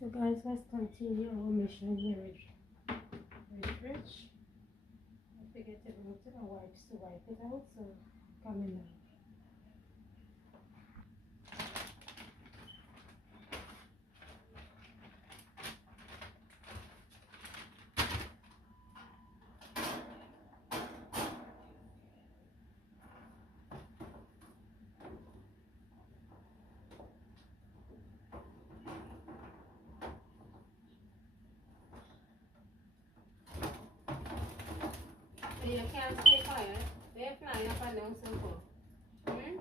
So guys, let's continue our mission here with Rich. Don't forget to go to the wipes to wipe it out, so coming now. So you can't stay quiet. They're flying up and down so far. Hmm?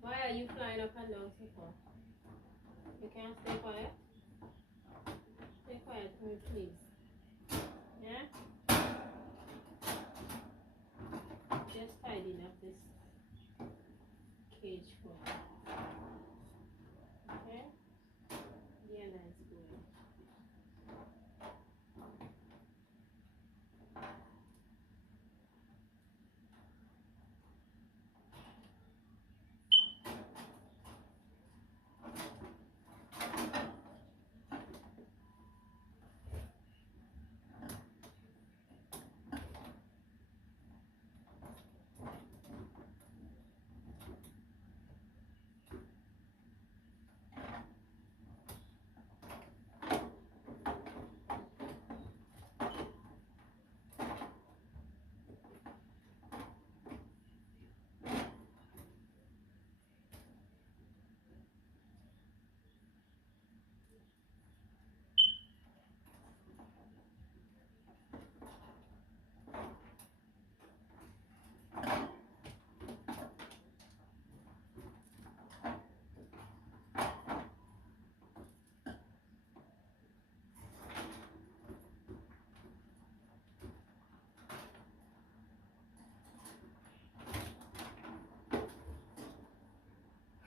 Why are you flying up and down so far? You can't stay quiet? Stay quiet for me, please. Yeah? Just tidying up this cage for me. Okay? Yeah, nice boy.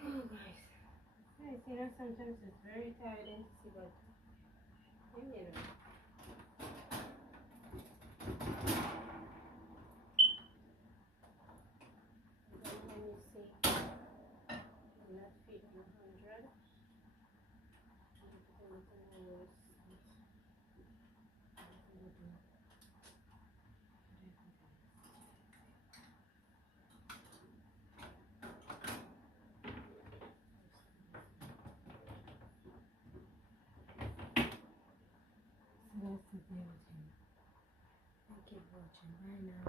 Oh, guys. You know, sometimes it's very tiring to see, but you know. Then when you see I'm not feeding 100, I'm going to know So that's the deal with him. Thank you for watching. Bye now.